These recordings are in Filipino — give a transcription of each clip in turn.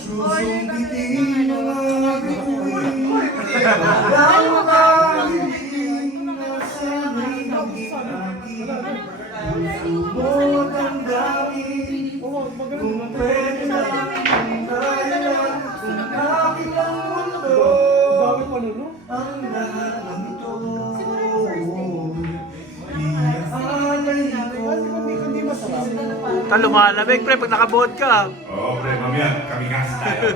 Susumbitin mga bituin. Lubot ang dami. Kung pwede lang tayo lang. Aking ang mundo. Ang lahat ng ito. Lumalamig, pre, pag nakabuhod ka. Oo, pre, mamaya, kami kasi tayo.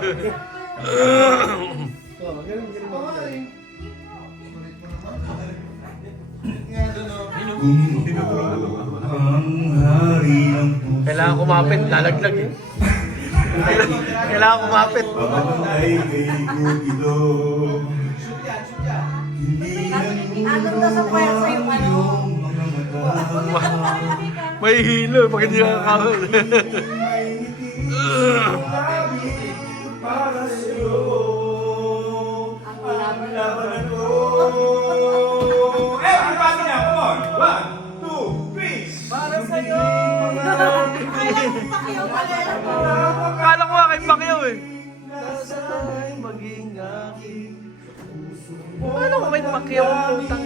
Ang hari ng puso. Kailangan kumapit, lalaglag eh. Kailangan kumapit. Pamatay kay Cupido. Hindi nangunuluhan yung mga mata. May hilo, pag hindi nakakahol. May ngiti ang labi para sa'yo. Ang laban ko. Eh, ang pati niya, come on! 1, 2, 3! Para sa'yo. Kala ko nga kay Pacquiao eh. Nasa'y maging aking puso mo. Ano ko may Pacquiao ang putang